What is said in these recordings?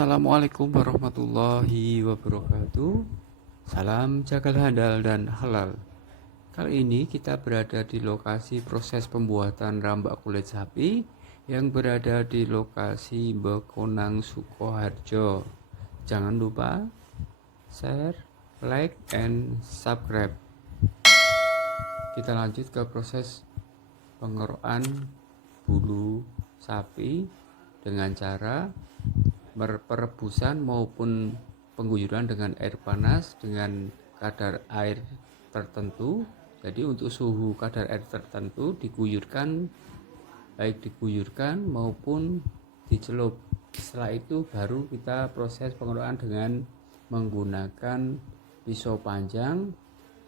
Assalamualaikum warahmatullahi wabarakatuh. Salam jagal handal dan halal. Kali ini kita berada di lokasi proses pembuatan rambak kulit sapi yang berada di lokasi Bekonang Sukoharjo. Jangan lupa share, like, and subscribe. Kita lanjut ke proses pengerokan bulu sapi dengan cara perebusan maupun pengguyuran dengan air panas dengan kadar air tertentu. Jadi untuk suhu kadar air tertentu diguyurkan, baik diguyurkan maupun dicelup. Setelah itu baru kita proses pengerokan dengan menggunakan pisau panjang,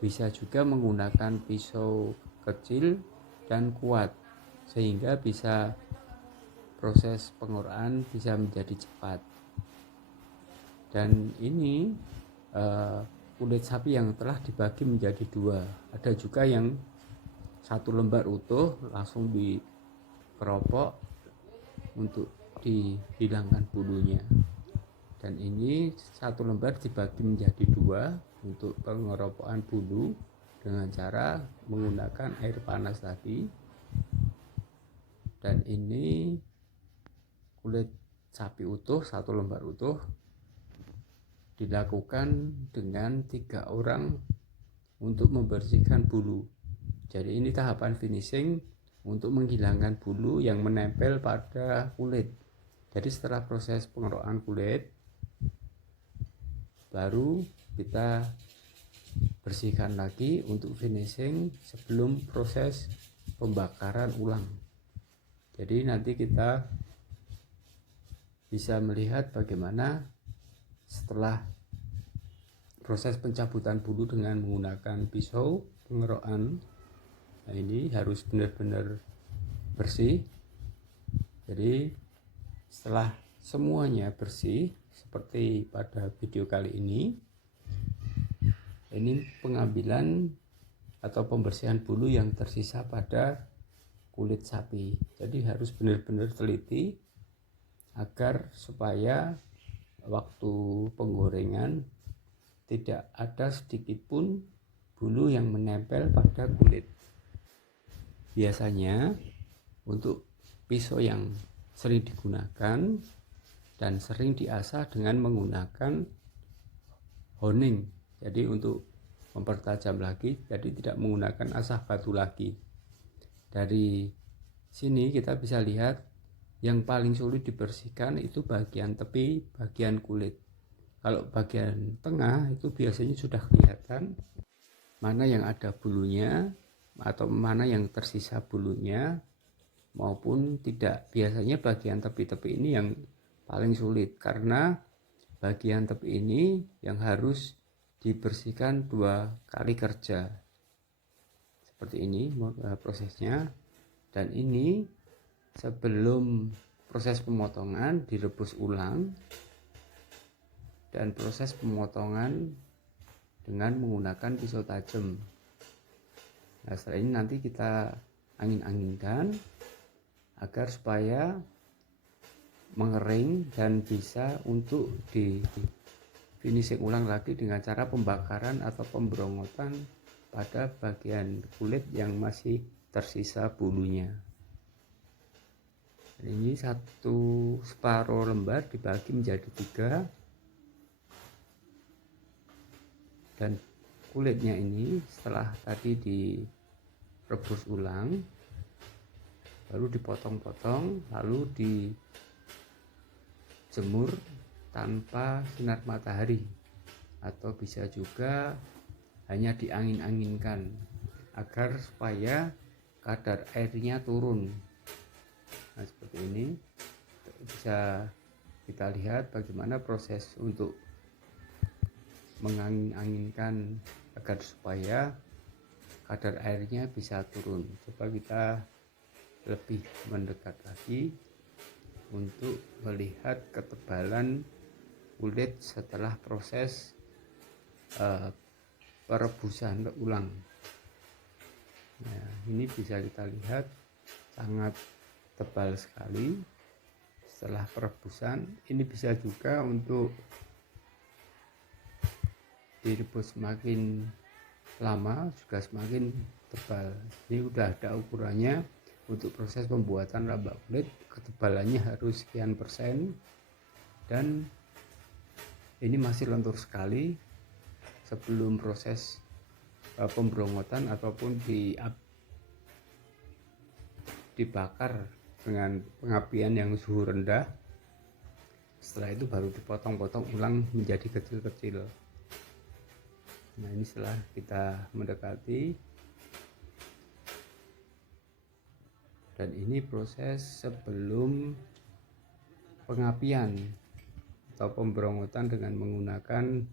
bisa juga menggunakan pisau kecil dan kuat, sehingga bisa proses pengerokan bisa menjadi cepat. Dan ini kulit sapi yang telah dibagi menjadi dua. Ada juga yang satu lembar utuh langsung dikeropok untuk dihilangkan bulunya. Dan ini satu lembar dibagi menjadi dua untuk pengeropokan bulu dengan cara menggunakan air panas tadi. Dan ini kulit sapi utuh, satu lembar utuh, dilakukan dengan 3 orang untuk membersihkan bulu. Jadi ini tahapan finishing untuk menghilangkan bulu yang menempel pada kulit. Jadi setelah proses pengerokan kulit, baru kita bersihkan lagi untuk finishing sebelum proses pembakaran ulang. Jadi nanti kita bisa melihat bagaimana setelah proses pencabutan bulu dengan menggunakan pisau pengerokan. Nah, ini harus benar-benar bersih. Jadi setelah semuanya bersih seperti pada video kali ini pengambilan atau pembersihan bulu yang tersisa pada kulit sapi. Jadi harus benar-benar teliti agar supaya waktu penggorengan tidak ada sedikit pun bulu yang menempel pada kulit. Biasanya untuk pisau yang sering digunakan dan sering diasah dengan menggunakan honing. Jadi untuk mempertajam lagi, jadi tidak menggunakan asah batu lagi. Dari sini kita bisa lihat yang paling sulit dibersihkan itu bagian tepi, bagian kulit. Kalau bagian tengah itu biasanya sudah kelihatan mana yang ada bulunya atau mana yang tersisa bulunya maupun tidak. Biasanya bagian tepi-tepi ini yang paling sulit karena bagian tepi ini yang harus dibersihkan 2 kali kerja. Seperti ini prosesnya. Dan ini sebelum proses pemotongan direbus ulang dan proses pemotongan dengan menggunakan pisau tajam. Nah, setelah ini nanti kita angin-anginkan agar supaya mengering dan bisa untuk di finishing ulang lagi dengan cara pembakaran atau pemberongotan pada bagian kulit yang masih tersisa bulunya. Ini satu separuh lembar dibagi menjadi 3, dan kulitnya ini setelah tadi direbus ulang baru dipotong-potong lalu dijemur tanpa sinar matahari, atau bisa juga hanya diangin-anginkan agar supaya kadar airnya turun. Nah, seperti ini bisa kita lihat bagaimana proses untuk mengangin-anginkan agar supaya kadar airnya bisa turun. Coba kita lebih mendekat lagi untuk melihat ketebalan kulit setelah proses perebusan ulang. Nah, ini bisa kita lihat sangat tebal sekali setelah perebusan ini bisa juga untuk direbus semakin lama juga semakin tebal. Ini udah ada ukurannya. Untuk proses pembuatan rambak kulit ketebalannya harus sekian persen, dan ini masih lentur sekali. Sebelum proses pemberongotan ataupun dibakar dengan pengapian yang suhu rendah, setelah itu baru dipotong-potong ulang menjadi kecil-kecil. Nah, ini setelah kita mendekati, dan ini proses sebelum pengapian atau pemberongotan dengan menggunakan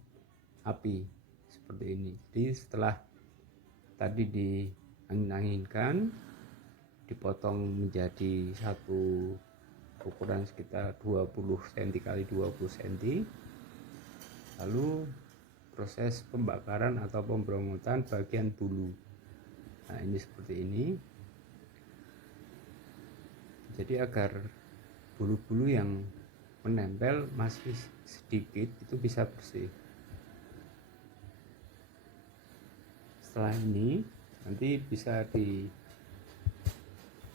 api seperti ini. Jadi setelah tadi diangin-anginkan, dipotong menjadi satu ukuran sekitar 20 cm x 20 cm, lalu proses pembakaran atau pemberongotan bagian bulu. Nah, ini seperti ini. Jadi agar bulu-bulu yang menempel masih sedikit itu bisa bersih. Setelah ini nanti bisa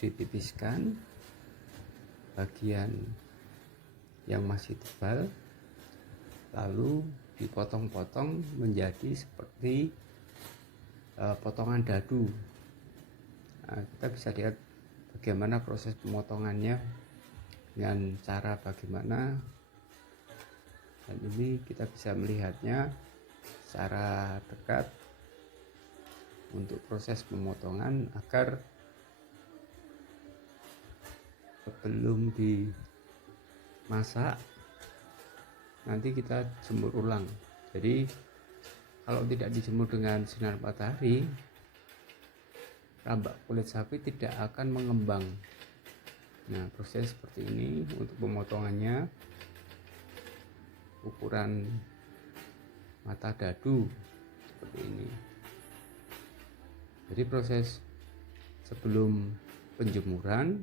ditipiskan bagian yang masih tebal, lalu dipotong-potong menjadi seperti potongan dadu. Nah, kita bisa lihat bagaimana proses pemotongannya dengan cara bagaimana, dan ini kita bisa melihatnya secara dekat untuk proses pemotongan agar sebelum dimasak nanti kita jemur ulang. Jadi kalau tidak dijemur dengan sinar matahari, rambak kulit sapi tidak akan mengembang. Nah, proses seperti ini untuk pemotongannya, ukuran mata dadu seperti ini. Jadi proses sebelum penjemuran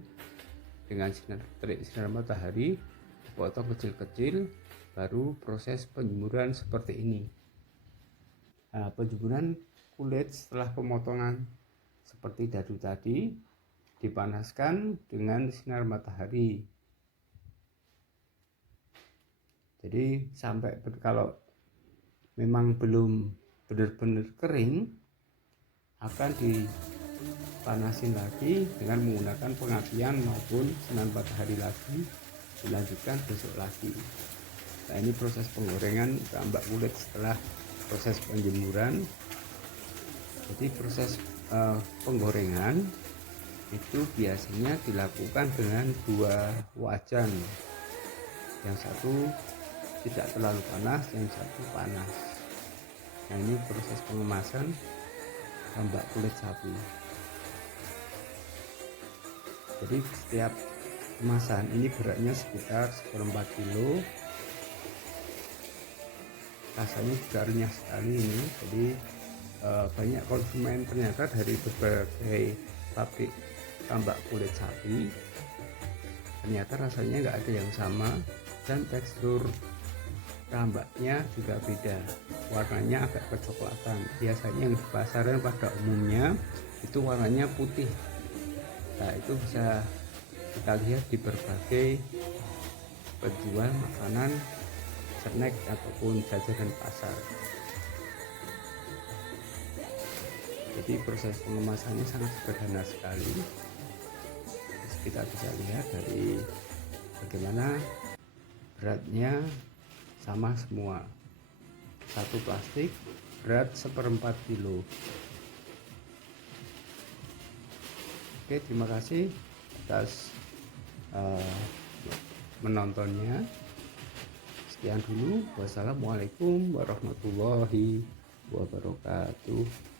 dengan sinar matahari dipotong kecil-kecil, baru proses penjemuran seperti ini. Nah, penjemuran kulit setelah pemotongan seperti dadu tadi dipanaskan dengan sinar matahari. Jadi sampai kalau memang belum benar-benar kering, akan dipanasin lagi dengan menggunakan pengapian maupun sinar matahari lagi, dilanjutkan besok lagi. Nah, ini proses penggorengan rambak kulit setelah proses penjemuran. Jadi proses penggorengan itu biasanya dilakukan dengan 2 wajan, yang satu tidak terlalu panas, yang satu panas. Nah, ini proses pengemasan rambak kulit sapi. Jadi setiap kemasan ini beratnya sekitar 1/4 kilo. Rasanya juga renyah sekali ini. Jadi banyak konsumen ternyata dari berbagai pabrik rambak kulit sapi, ternyata rasanya nggak ada yang sama, dan tekstur rambaknya juga beda, warnanya agak kecoklatan. Biasanya yang di pasaran pada umumnya itu warnanya putih. Nah, itu bisa kita lihat di berbagai penjual makanan, snack ataupun jajanan pasar. Jadi proses pengemasannya sangat sederhana sekali. Terus kita bisa lihat dari bagaimana beratnya sama semua. Satu plastik berat 1/4 kilo. Oke, terima kasih atas menontonnya. Sekian dulu. Wassalamualaikum warahmatullahi wabarakatuh.